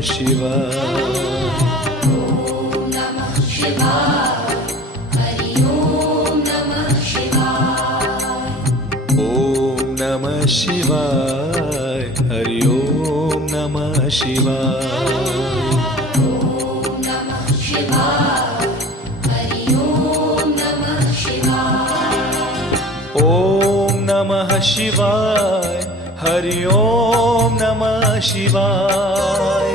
शिवाय। ॐ नमः शिवाय। हरि ॐ नमः शिवाय। ॐ नमः शिवाय। हरि ॐ नमः शिवाय। ॐ नमः शिवाय। हरि ॐ नमः शिवाय। ॐ नमः शिवाय। हरि ॐ नमः शिवाय।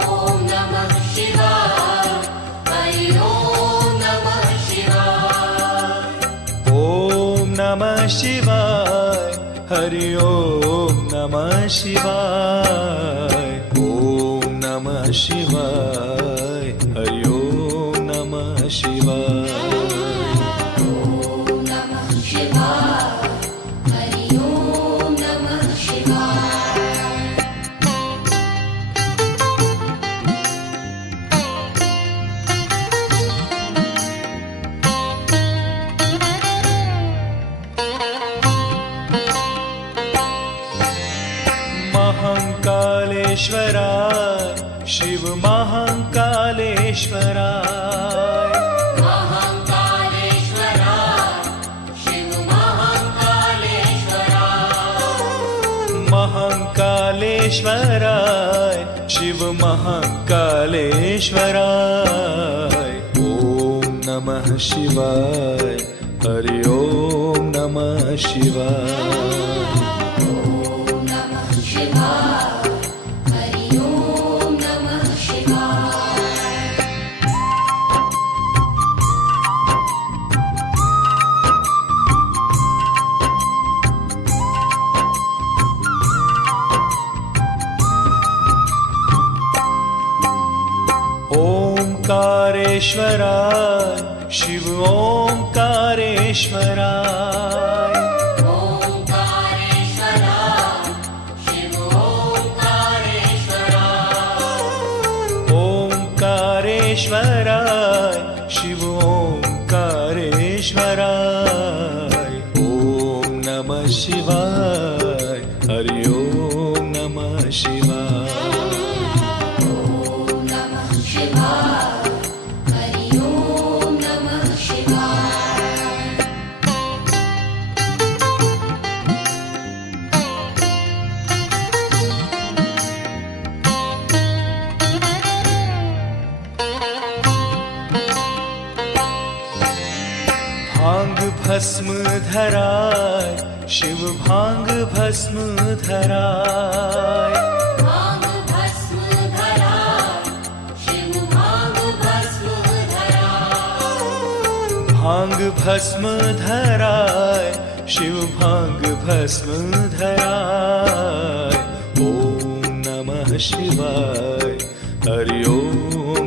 ॐ नमः शिवाय। हरि ॐ नमः शिवाय। ॐ नमः शिवाय। हरि ॐ नमः शिवाय। ॐ नमः शिवाय। हरि ॐ नमः शिवाय। ॐ नमः शिवाय। हरि ॐ नमः शिवाय। महाकालेश्वराय शिव महाकालेश्वराय। महाकालेश्वराय शिव महाकालेश्वराय। महाकालेश्वराय शिव महाकालेश्वराय। ॐ नमः शिवाय। हरि ॐ नमः शिवाय। ॐ नमः शिवाय। हरि ॐ नमः शिवाय। ओंकारेश्वराय शिव ओंकारेश्वराय। ओंकारेश्वराय शिव ओंकारेश्वराय। ओंकारेश्वराय शिव ओंकारेश्वराय। ॐ नमः शिवाय। हरि ॐ नमः शिवाय। ॐ नमः शिवाय। हरि ॐ नमः शिवाय। भांग भस्म धराय शिव भांग भस्म धराय। भांग भस्म धराय शिव भांग भस्म धराय। भांग भस्म धराय शिव भांग भस्म धराय। ॐ नमः शिवाय। हरि ॐ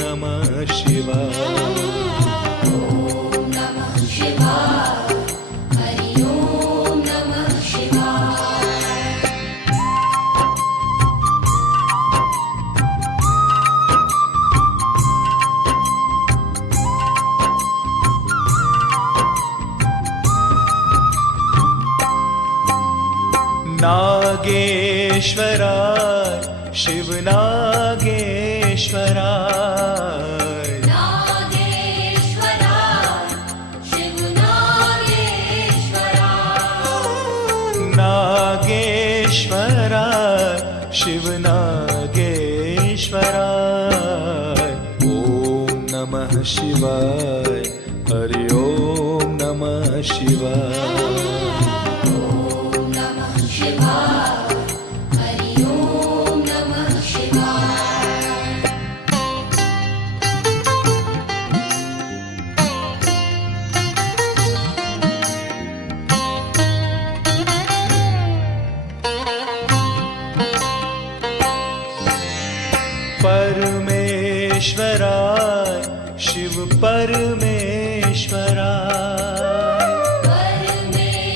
नमः शिवाय। ॐ नमः शिवाय। हरि ॐ नमः शिवाय। नागेश्वराय शिव नागेश्वराय। नागेश्वराय शिव नागेश्वराय। नागेश्वराय शिव नागेश्वराय। ॐ नमः शिवाय। हरि ॐ नमः शिवाय। ॐ नमः शिवाय। हरि ॐ नमः शिवाय। परमेश्वराय शिव परमेश्वराय। परमेश्वराय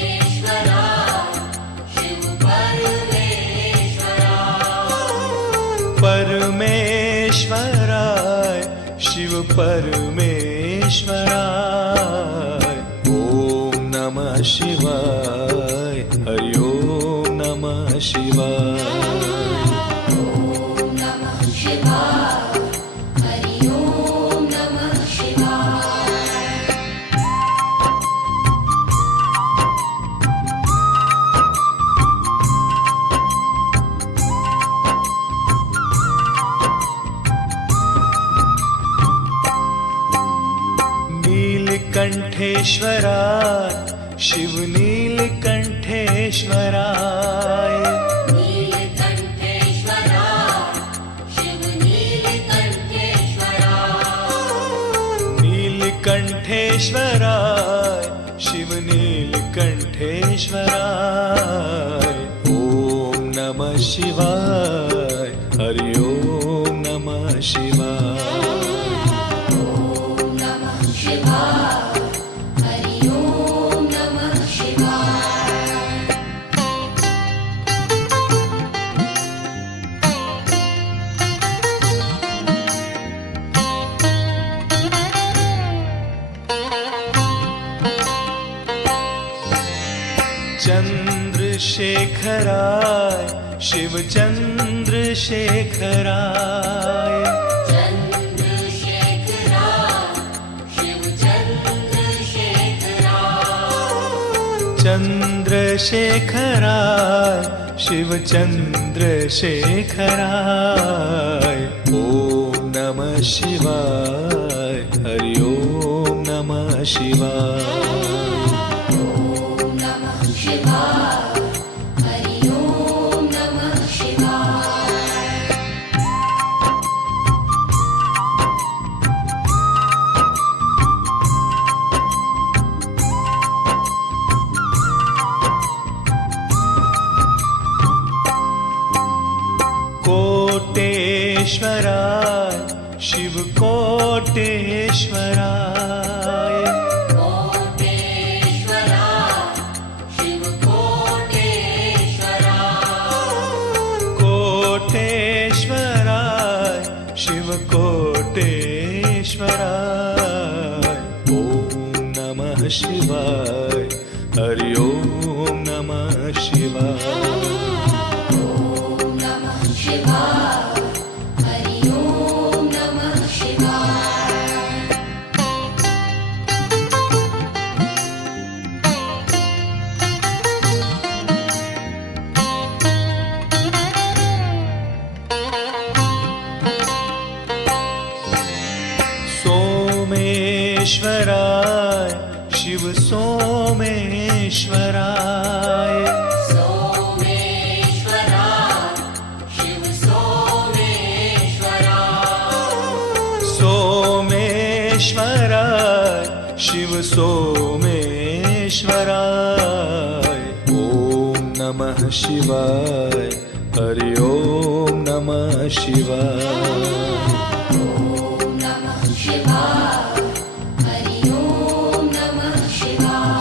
शिव परमेश्वराय। परमेश्वराय शिव परमेश्वराय। ॐ नमः शिवाय। हरि ॐ नमः शिवाय। ॐ नमः नीलकंठेश्वराय शिव नीलकंठेश्वराय नीलकंठेश्वराय शिव नीलकंठेश्वराय ओम नमः शिवाय हरि ओम नमः शिवाय ॐ नमः शिवाय हरि ॐ नमः शिवाय चंद्रशेखराय शिव चंद्रशेखराय चंद्रशेखराय शिव चंद्रशेखराय ओम नमः शिवाय हरि ओम नमः शिवाय ॐ नमः शिवाय हरि ॐ नमः शिवाय कोटेश्वराय शिव कोटेश्वराय कोटेश्वराय शिव कोटेश्वराय ओम नमः शिवाय हरि ओम नमः शिवाय ॐ नमः शिवाय हरि ॐ नमः शिवाय सोमेश्वराय शिव सोमेश्वराय सोमेश्वराय शिव सोमेश्वराय ओम नमः शिवाय हरि ओम नमः शिवाय ॐ नमः शिवाय हरि ॐ नमः शिवाय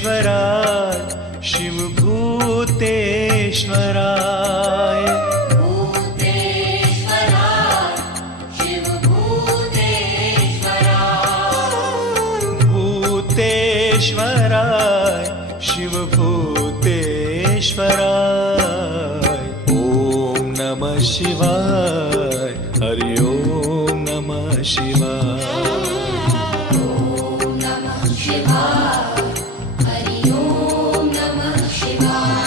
भूतेश्वराय शिव भूतेश्वराय भूतेश्वराय शिव भूतेश्वराय ओम नमः शिवाय हरि ओम नमः शिवाय ॐ नमः शिवाय हरि ॐ नमः शिवाय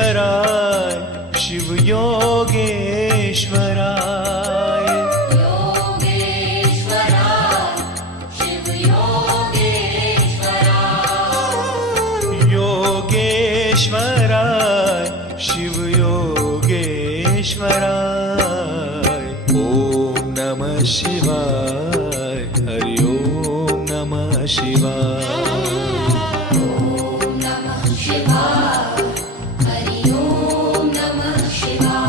योगेश्वराय शिव योगेश्वराय योगेश्वराय शिव योगेश्वराय ओम नमः शिवाय हरि ओम नमः शिवाय ॐ नमः शिवाय हरि ॐ नमः शिवाय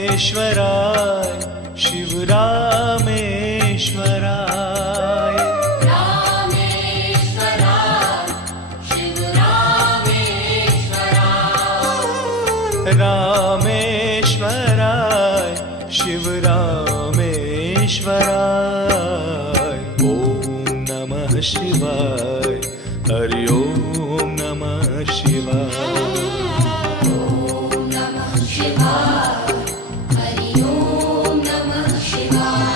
रामेश्वराय शिव रामेश्वराय रामेश्वराय शिव रामेश्वराय रामेश्वराय शिव रामेश्वराय ॐ नमः शिवाय हरि ओम नमः शिवाय ॐ नमः शिवाय हरि ओम नमः शिवाय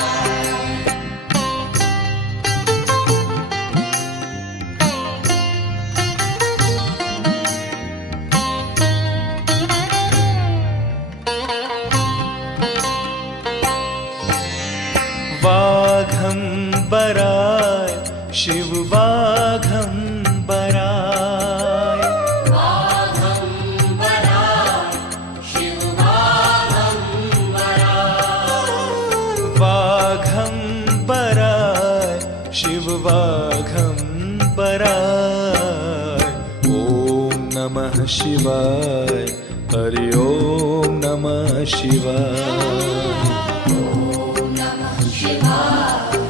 वाघंबराय शिव वाघंबराय वाघंबराय शिव वाघंबराय वाघंबराय शिव वाघंबराय ॐ नमः शिवाय हरि ओम नमः शिवाय ॐ नमः शिवाय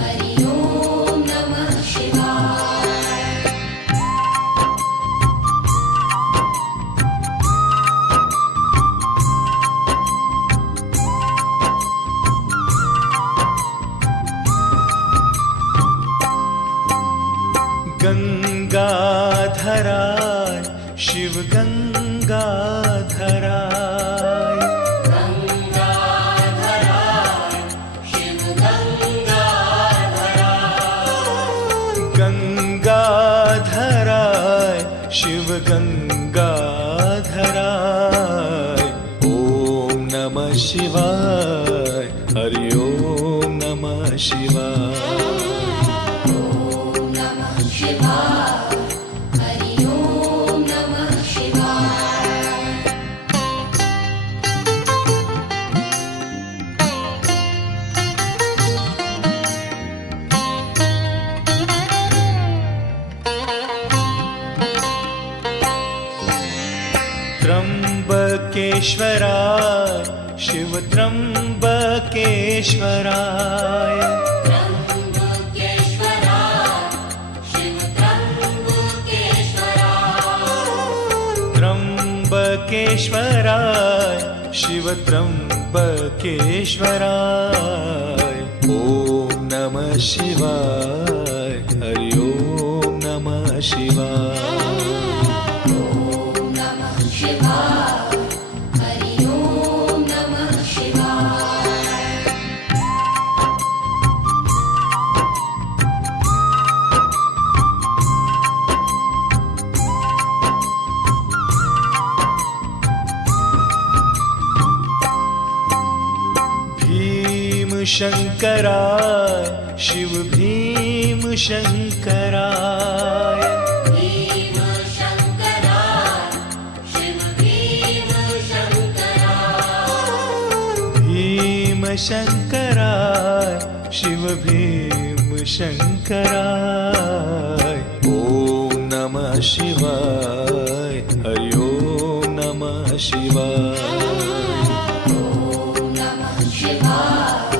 हरि ओम नमः शिवाय गंगाधराय शिव गंगाधराय गंगाधराय शिव गंगाधराय गंगाधराय शिव गंगाधराय ॐ नमः शिवाय हरि ओम नमः शिवाय ॐ नमः शिवाय हरि ओम नमः शिवाय त्र्यंबकेश्वराय शिव त्र्यंबकेश्वराय त्र्यंबकेश्वराय शिव त्र्यंबकेश्वराय त्र्यंबकेश्वराय शिव त्र्यंबकेश्वराय ॐ नमः शिवाय हरि ओम नमः शिवाय ॐ नमः शिवाय हरि ओम नमः शिवाय भीमशंकराय शिव भीमशंकराय भीमशंकराय शिव भीमशंकराय भीमशंकराय शिव भीमशंकराय ॐ नमः शिवाय हरि ओम नमः शिवाय ॐ नमः शिवाय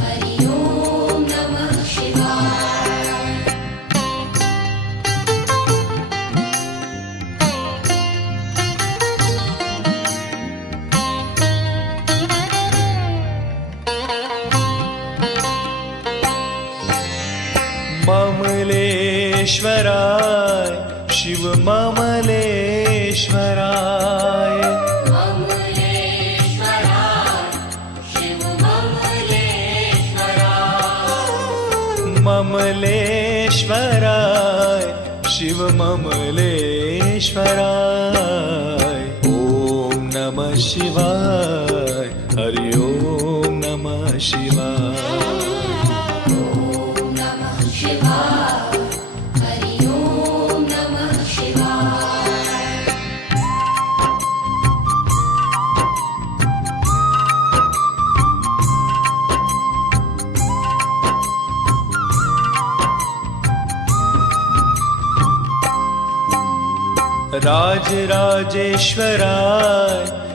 हरि ओम नमः शिवाय ममलेश्वराय शिव ममलेश्वराय ममलेश्वराय शिव ममलेश्वराय ममलेश्वराय शिव ममलेश्वराय ॐ नमः शिवाय हरि ओम नमः शिवाय ॐ नमः शिवाय हरि ओम नमः शिवाय राजराजेश्वराय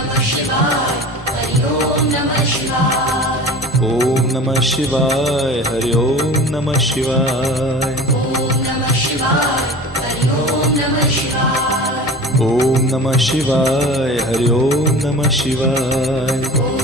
नमः शिवाय हरि ओम नमः शिवाय ओम नमः शिवाय हरि ओम नमः शिवाय ओम नमः शिवाय हरि ओम नमः शिवाय ओम नमः शिवाय हरि ओम नमः शिवाय ओम